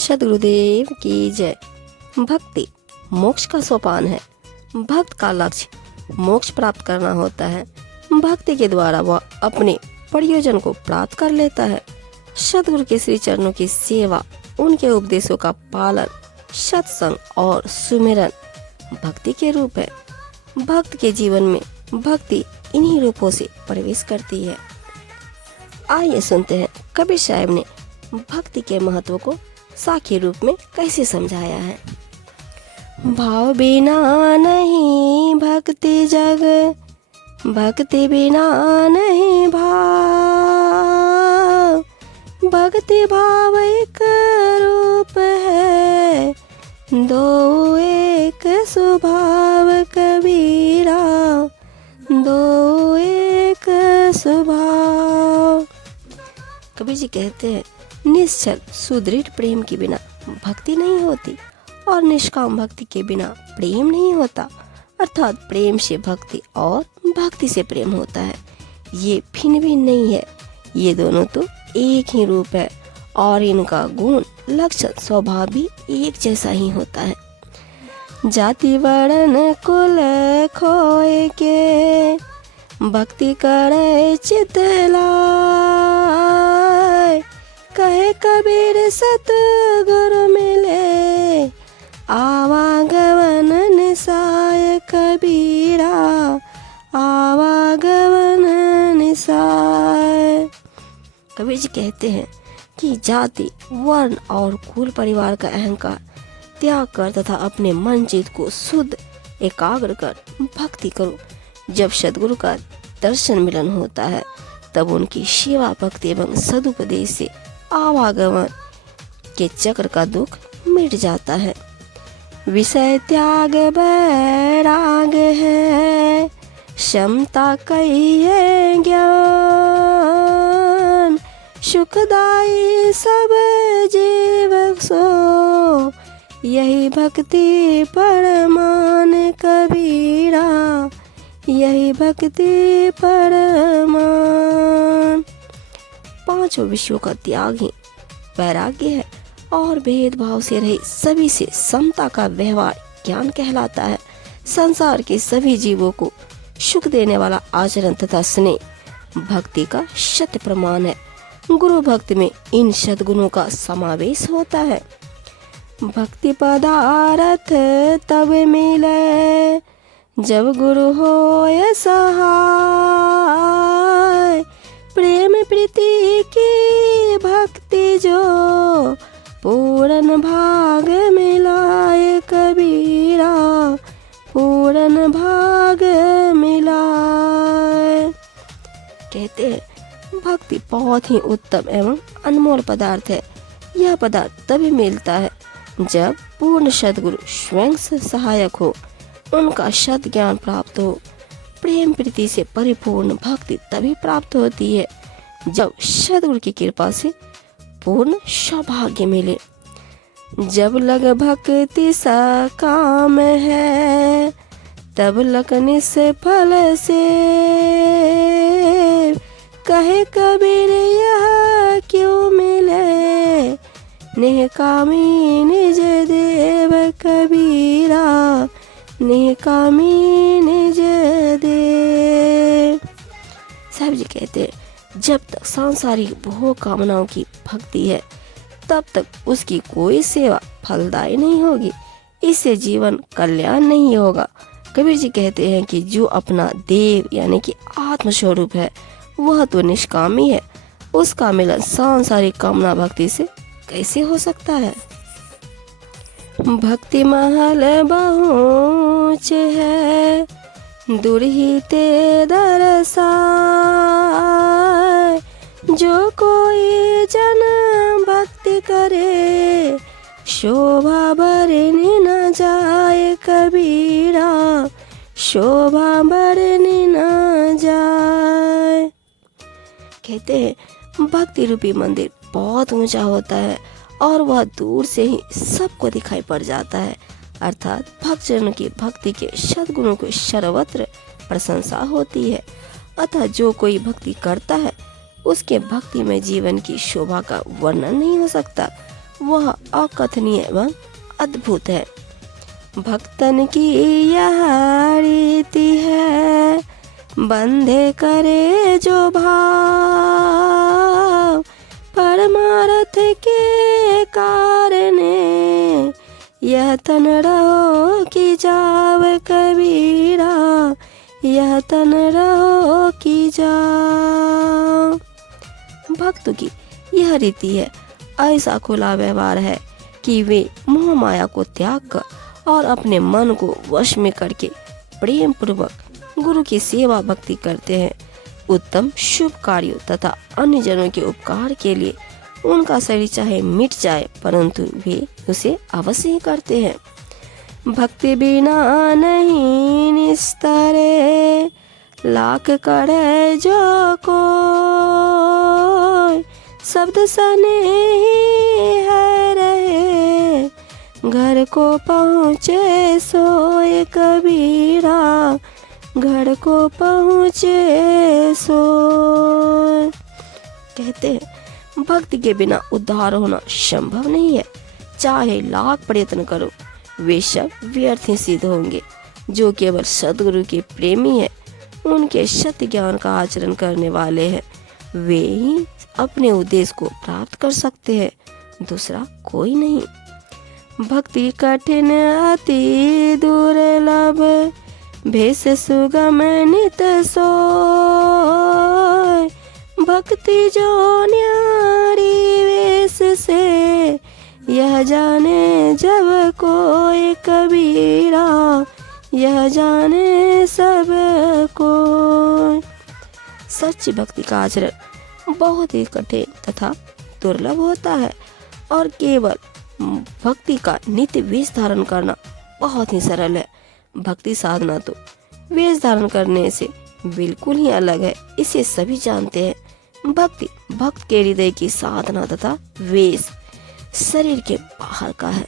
सद्गुरुदेव की जय। भक्ति मोक्ष का सोपान है। भक्त का लक्ष्य मोक्ष प्राप्त करना होता है। भक्ति के द्वारा वह अपने प्रयोजन को प्राप्त कर लेता है। सद्गुरु के श्री चरणों की सेवा, उनके उपदेशों का पालन, सत्संग और सुमिरन भक्ति के रूप है। भक्त के जीवन में भक्ति इन्हीं रूपों से प्रवेश करती है। आइए सुनते हैं कबीर साहब ने भक्ति के महत्व को साखी रूप में कैसे समझाया है। भाव बिना नहीं भक्ति जग, भक्ति बिना नहीं भाव। भक्ति भाव एक रूप है, दो एक स्वभाव कबीरा, दो एक स्वभाव। कबीर जी कहते हैं, निश्चल सुदृढ़ प्रेम के बिना भक्ति नहीं होती और निष्काम भक्ति के बिना प्रेम नहीं होता। अर्थात प्रेम से भक्ति और भक्ति से प्रेम होता है। ये भिन्न भिन्न नहीं है, ये दोनों तो एक ही रूप है और इनका गुण, लक्षण, स्वभाव भी एक जैसा ही होता है। जाति वर्ण कुल खोए के, भक्ति करे चित लाय। कहे कबीर सतगुरु मिले, आवागमन निसाय कबीरा, आवागमन निसाय। कबीर जी कहते हैं कि जाति, वर्ण और कुल परिवार का अहंकार त्याग कर तथा अपने मन चित को शुद्ध एकाग्र कर भक्ति करो। जब सद्गुरु का दर्शन मिलन होता है तब उनकी सेवा, भक्ति एवं सदुपदेश से आवागमन के चक्र का दुख मिट जाता है। विषय त्याग बैराग है, क्षमता कहिए ज्ञान। सुखदाई सब जीव सो, यही भक्ति परमान कबीरा, यही भक्ति परमान। पांचों विषयों का त्याग ही वैराग्य है और भेदभाव से रहित सभी से समता का व्यवहार ज्ञान कहलाता है। संसार के सभी जीवों को सुख देने वाला आचरण तथा स्नेह भक्ति का शत प्रमाण है। गुरु भक्त में इन सद्गुणों का समावेश होता है। भक्ति पदारथ तब मिले, जब गुरु होय सहाय। प्रेम प्रीति की भक्ति जो, पूर्ण भाग मिलाए कबीरा, पूर्ण भाग मिलाए। कहते हैं, भक्ति बहुत ही उत्तम एवं अनमोल पदार्थ है। यह पदार्थ तभी मिलता है जब पूर्ण सद्गुरु स्वयं से सहायक हो, उनका सत ज्ञान प्राप्त हो। प्रेम प्रीति से परिपूर्ण भक्ति तभी प्राप्त होती है जब सद्गुरु की कृपा से पूर्ण सौभाग्य मिले। जब लग भक्ति सा काम है, तब लगने से फल से। कहे कबीर यह क्यों मिले, निकामी निज देव कबीरा, निकामी निज देव। साहब जी कहते हैं, जब तक सांसारिक भोग कामनाओं की भक्ति है तब तक उसकी कोई सेवा फलदायी नहीं होगी। इससे जीवन कल्याण नहीं होगा। कबीर जी कहते हैं कि जो अपना देव यानी कि आत्म स्वरूप है वह तो निष्कामी है। उसका मिलन सांसारिक कामना भक्ति से कैसे हो सकता है। भक्ति महल बहुच है, दुर्हिते दरसाय। जो कोई जन भक्ति करे, शोभा बरनी न जाए कबीरा, शोभा बरनी न जाए। कहते हैं, भक्ति रूपी मंदिर बहुत ऊंचा होता है और वह दूर से ही सबको दिखाई पड़ जाता है। अर्थात भक्तजनों की भक्ति के सद्गुणों को सर्वत्र प्रशंसा होती है। अतः जो कोई भक्ति करता है उसके भक्ति में जीवन की शोभा का वर्णन नहीं हो सकता। वह अकथनीय एवं अद्भुत है। भक्तन की यह रीति है, बंधे करे जो भाव, परमार्थ के कारणे यह तन रहो की जाव कबीरा, यह तन रहो की जाव। भक्तों की यह रीति है, ऐसा खुला व्यवहार है कि वे मोह माया को त्याग कर और अपने मन को वश में करके प्रेम पूर्वक गुरु की सेवा भक्ति करते हैं। उत्तम शुभ कार्यों तथा अन्य जनों के उपकार के लिए उनका शरीर चाहे मिट जाए, परंतु वे उसे अवश्य ही करते हैं। भक्ति बिना नहीं निस्तरे, लाख करे जो कोई, शब्द सने ही है रहे, घर को पहुँचे सोए कबीरा, घर को पहुँचे सोए। कहते हैं भक्ति के बिना उद्धार होना संभव नहीं है। चाहे लाख प्रयत्न करो, वे सब व्यर्थ ही सिद्ध होंगे। जो केवल सद्गुरु के प्रेमी है, उनके सत्य ज्ञान का आचरण करने वाले हैं, वे ही अपने उद्देश्य को प्राप्त कर सकते हैं, दूसरा कोई नहीं। भक्ति कठिन अति दुर्लभ, भेष सुगम नित सोय, भक्ति जो न्यारी वेश से, यह जाने जब कोई कबीरा, यह जाने सब कोई। सच्ची भक्ति का आचरण बहुत ही कठिन तथा दुर्लभ होता है और केवल भक्ति का नित्य वेश धारण करना बहुत ही सरल है। भक्ति साधना तो वेश धारण करने से बिल्कुल ही अलग है, इसे सभी जानते हैं। भक्ति भक्त के हृदय की साधना तथा वेश शरीर के बाहर का है।